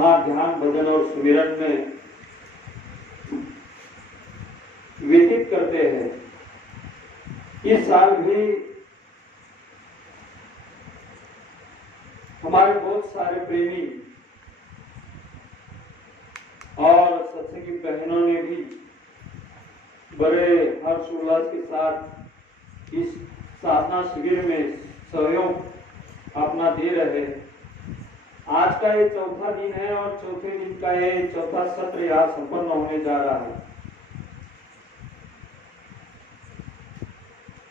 यहाँ ध्यान भजन और सुमिरन में व्यतीत करते हैं। इस साल भी हमारे बहुत सारे प्रेमी और सत्संगी बहनों ने भी बड़े हर्षोल्लास के साथ इस साधना शिविर में सहयोग अपना दे रहे। आज का ये चौथा दिन है और चौथे दिन का ये चौथा सत्र यहाँ संपन्न होने जा रहा है।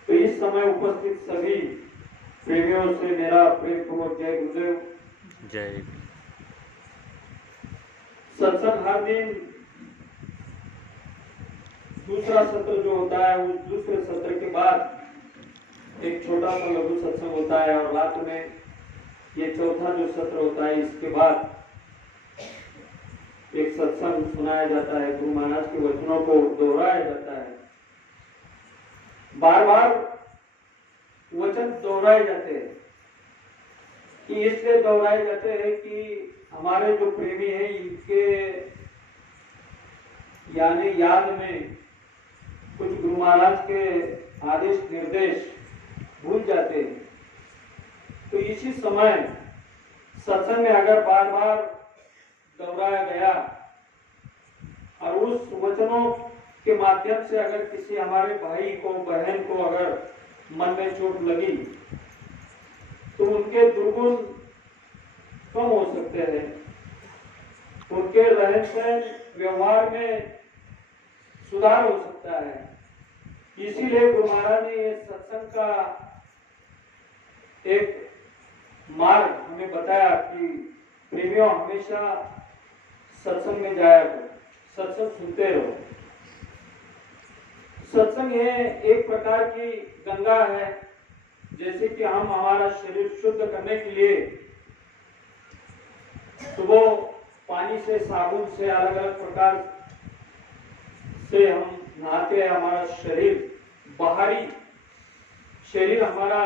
तो इस समय उपस्थित सभी प्रेमियों से मेरा प्रेमपूर्वक जय गुरुदेव। जय। सत्संग हर दिन दूसरा सत्र जो होता है उस दूसरे सत्र के बाद एक छोटा सा लघु सत्संग होता है और रात में ये चौथा जो सत्र होता है इसके बाद एक सत्संग सुनाया जाता है। गुरु महाराज के वचनों को दोहराया जाता है। बार बार वचन दोहराए जाते हैं कि इसलिए दोहराए जाते हैं कि हमारे जो प्रेमी हैं इनके यानी याद में कुछ गुरु महाराज के आदेश निर्देश भूल जाते हैं। तो इसी समय सत्संग में अगर बार बार दोहराया गया और उस वचनों के माध्यम से अगर किसी हमारे भाई को बहन को अगर मन में चोट लगी तो उनके दुर्गुण कम हो सकते हैं, उनके रहन सहन व्यवहार में सुधार हो सकता है। इसीलिए गुरु महाराज ने ये सत्संग का एक मार्ग हमें बताया कि प्रेमियों हमेशा सत्संग में जाया करो, सत्संग सुनते रहो। सत्संग ये एक प्रकार की गंगा है। जैसे कि हम हमारा शरीर शुद्ध करने के लिए सुबह पानी से साबुन से अलग अलग प्रकार से हम नहाते हैं। हमारा शरीर बाहरी शरीर हमारा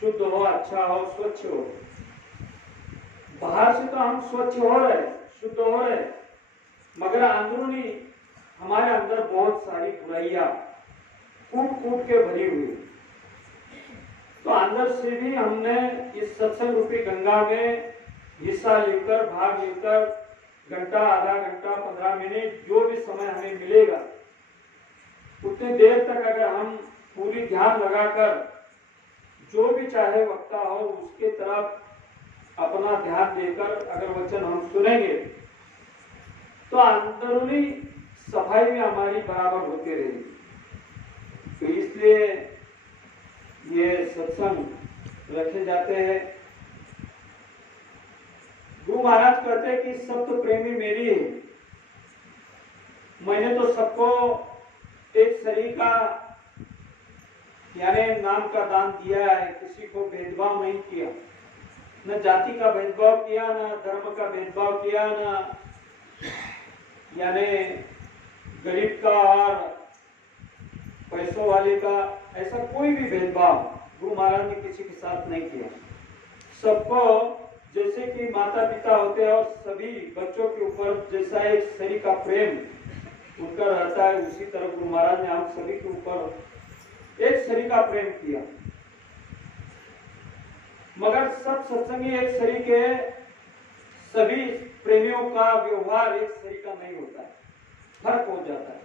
शुद्ध हो, अच्छा हो, स्वच्छ हो। बाहर से तो हम स्वच्छ हो रहे, शुद्ध हो रहे, मगर अंदरूनी हमारे अंदर बहुत सारी बुराइयां कूट कूट के भरी हुई। तो अंदर से भी हमने इस सत्संग रूपी गंगा में हिस्सा लेकर, भाग लेकर, घंटा, आधा घंटा, 15 मिनट जो भी समय हमें मिलेगा उतनी देर तक अगर हम पूरी ध्यान लगाकर जो भी चाहे वक्ता हो उसके तरफ अपना ध्यान देकर अगर वचन हम सुनेंगे तो अंदरूनी सफाई में हमारी बराबर होती रहेगी। तो इसलिए ये सत्संग रखे जाते हैं। गुरु महाराज कहते हैं कि सब तो प्रेमी मेरी है। मैंने तो सबको एक शरीर का यानी नाम का दान दिया है, किसी को भेदभाव नहीं किया, न जाति का भेदभाव किया, न धर्म का भेदभाव किया, न यानी गरीब का और पैसों वाले का, ऐसा कोई भी भेदभाव गुरु महाराज ने किसी के साथ नहीं किया। सबको जैसे कि माता पिता होते हैं और सभी बच्चों के ऊपर जैसा एक शरीर का प्रेम उनका रहता है, उसी तरह गुरु महाराज ने हम सभी के ऊपर एक शरीर का प्रेम किया। मगर सब सत्संगी एक शरीर के सभी प्रेमियों का व्यवहार एक शरीर का नहीं होता है, फर्क हो जाता है।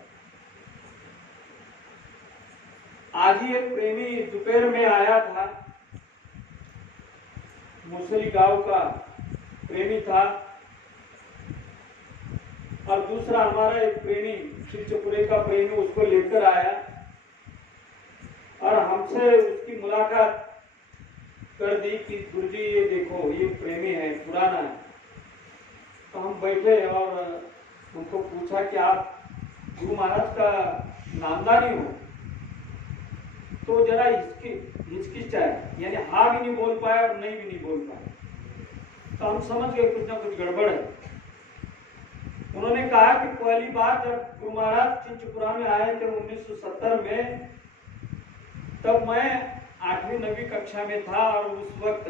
आज ही एक प्रेमी दोपहर में आया था, मुसली गांव का प्रेमी था और दूसरा हमारा एक प्रेमी चिलचपुरे का प्रेमी उसको लेकर आया और हमसे उसकी मुलाकात कर दी कि गुरुजी ये देखो ये प्रेमी है, पुराना है। तो हम बैठे और उनको पूछा कि आप गुरु महाराज का नामदारी हो? तो जरा हिचकिचाए, यानी हाँ भी नहीं बोल पाया और नहीं भी नहीं बोल पाया। तो हम समझ गए कुछ ना कुछ गड़बड़ है। उन्होंने कहा कि पहली बार जब गुरु महाराज चिंचपुरा में आए थे 1970 में, तब मैं 8वीं 9वीं कक्षा में था और उस वक्त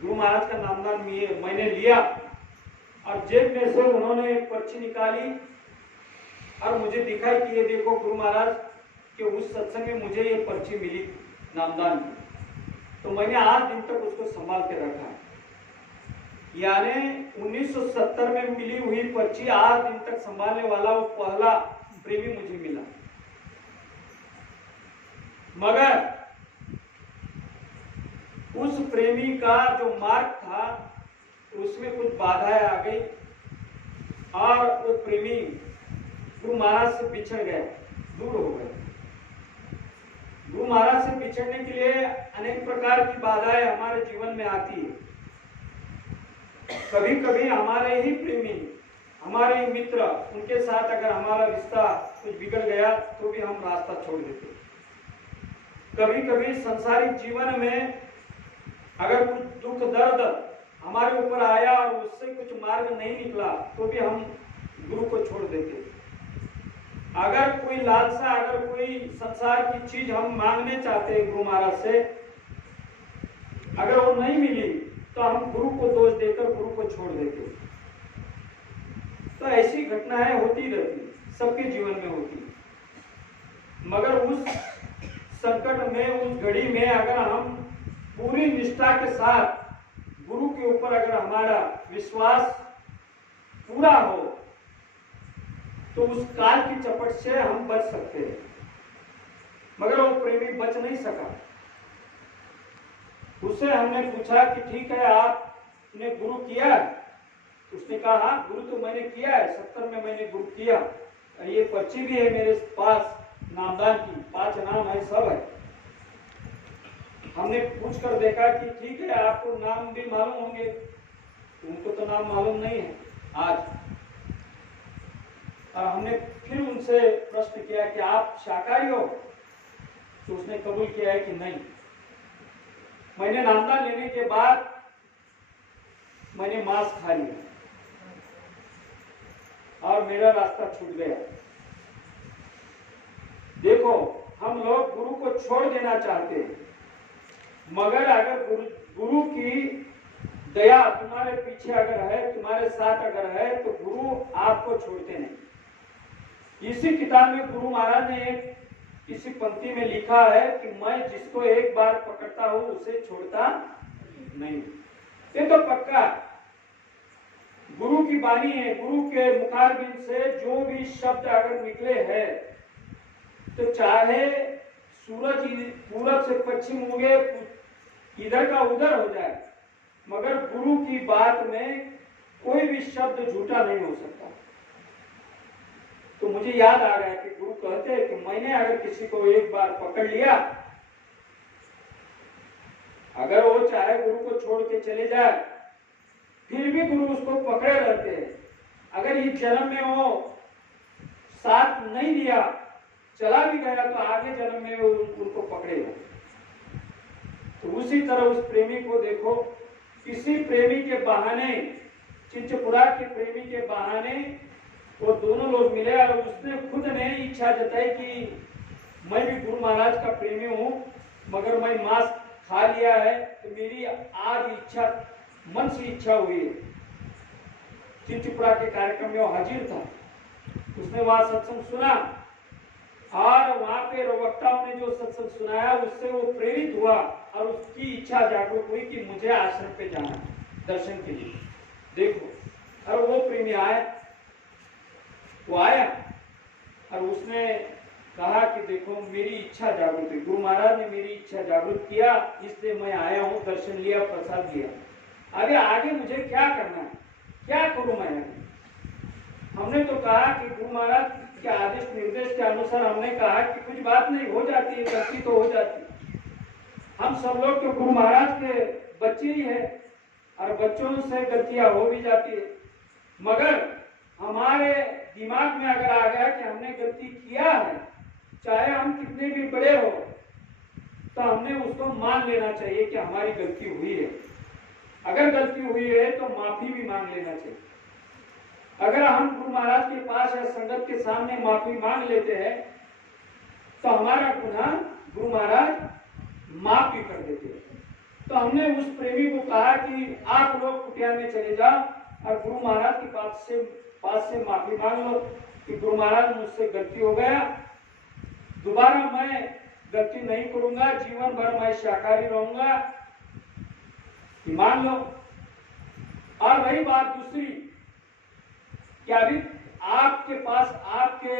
गुरु महाराज का नामदान मैंने लिया और जेब में से उन्होंने एक पर्ची निकाली और मुझे दिखाई कि ये देखो गुरु महाराज कि उस सत्संग में मुझे ये पर्ची मिली नामदान की। तो मैंने आज दिन तक उसको संभाल के रखा है। यानी 1970 में मिली हुई पर्ची आज दिन तक संभालने वाला वो पहला प्रेमी मुझे मिला। मगर उस प्रेमी का जो मार्ग था उसमें कुछ बाधाएं आ गई और वो प्रेमी गुरु महाराज से बिछड़ गए, दूर हो गए। गुरु महाराज से बिछड़ने के लिए अनेक प्रकार की बाधाएं हमारे जीवन में आती है। कभी कभी हमारे ही प्रेमी, हमारे ही मित्र, उनके साथ अगर हमारा रिश्ता कुछ बिगड़ गया तो भी हम रास्ता छोड़ देते। कभी कभी संसारिक जीवन में अगर कुछ दुख दर्द हमारे ऊपर आया और उससे कुछ मार्ग नहीं निकला तो भी हम गुरु को छोड़ देते। अगर कोई लालसा, अगर कोई संसार की चीज हम मांगने चाहते हैं गुरु महाराज से, अगर वो नहीं मिली तो हम गुरु को दोष देकर गुरु को छोड़ देते। तो ऐसी घटनाएं होती रहती, सबके जीवन में होती। मगर उस संकट में, उस घड़ी में अगर हम पूरी निष्ठा के साथ गुरु के ऊपर अगर हमारा विश्वास पूरा हो तो उस काल की चपट से हम बच सकते हैं। मगर वो प्रेमी बच नहीं सका। उससे हमने पूछा कि ठीक है आपने गुरु किया? उसने कहा हाँ गुरु तो मैंने किया है, 70 में मैंने गुरु किया। ये पर्ची भी है मेरे पास नामदान की, 5 नाम है, सब है। हमने पूछ कर देखा कि ठीक है आपको नाम भी मालूम होंगे, उनको तो नाम मालूम नहीं है आज। और हमने फिर उनसे प्रश्न किया कि आप शाकाहारी हो? तो उसने कबूल किया है कि नहीं। मैंने नामदान लेने के बाद मैंने मांस खा लिया और मेरा रास्ता छूट गया। देखो हम लोग गुरु को छोड़ देना चाहते हैं, मगर अगर गुरु की दया तुम्हारे पीछे अगर है, तुम्हारे साथ अगर है, तो गुरु आपको छोड़ते नहीं। इसी किताब में गुरु महाराज ने एक किसी पंक्ति में लिखा है कि मैं जिसको एक बार पकड़ता हूं उसे छोड़ता नहीं। ये तो पक्का गुरु की वाणी है। गुरु के मुखारबिंद से जो भी शब्द अगर निकले हैं तो चाहे सूरज पूरब से पश्चिम उगे, इधर का उधर हो जाए, मगर गुरु की बात में कोई भी शब्द झूठा नहीं हो सकता। तो मुझे याद आ गया कि गुरु कहते हैं कि मैंने अगर किसी को एक बार पकड़ लिया, अगर वो चाहे गुरु को छोड़ के चले जाए फिर भी गुरु उसको पकड़े रहते हैं। अगर इस जन्म में वो साथ नहीं दिया, चला भी गया, तो आगे जन्म में वो उनको पकड़ेगा। तो उसी तरह उस प्रेमी को देखो, किसी प्रेमी के बहाने, चिंचपुरा के प्रेमी के बहाने वो दोनों लोग मिले और उसने खुद ने इच्छा जताई कि मैं भी गुरु महाराज का प्रेमी हूं, मगर मैं मांस खा लिया है तो मेरी आज इच्छा, मन से इच्छा हुई है। चिंचपुरा के कार्यक्रम में वो हाजिर था, उसने वहां सत्संग सुना और वहां पे वक्ताओं ने जो सत्संग सुनाया उससे वो प्रेरित हुआ और उसकी इच्छा जागरूक हुई कि मुझे आश्रम पे जाना दर्शन के लिए। देखो, और वो प्रेमी आया, वो आया और उसने कहा कि देखो मेरी इच्छा जागरूक है, गुरु महाराज ने मेरी इच्छा जागरूक किया, इसलिए मैं आया हूँ, दर्शन लिया, प्रसाद लिया। अरे आगे मुझे क्या करना है, क्या करूं मैं? हमने तो कहा कि गुरु महाराज के आदेश निर्देश के अनुसार हमने कहा कि कुछ बात नहीं, हो जाती है, गलती तो हो जाती है। हम सब लोग तो गुरु महाराज के बच्चे ही है और बच्चों से गलतियां हो भी जाती है। मगर हमारे दिमाग में अगर आ गया कि हमने गलती किया है, चाहे हम कितने भी बड़े हो, तो हमने उसको मान लेना चाहिए कि हमारी गलती हुई है। अगर गलती हुई है तो माफी भी मांग लेना चाहिए। अगर हम गुरु महाराज के पास या संगत के सामने माफी मांग लेते हैं तो हमारा गुनाह गुरु महाराज माफ भी कर देते हैं। तो हमने उस प्रेमी को कहा कि आप लोग कुटिया में चले जाओ, और गुरु महाराज के पास से माफी मांग लो कि गुरु महाराज मुझसे गलती हो गया, दोबारा मैं गलती नहीं करूंगा, जीवन भर मैं शाकाहारी रहूंगा, मान लो। और रही बात दूसरी कि अभी आपके पास आपके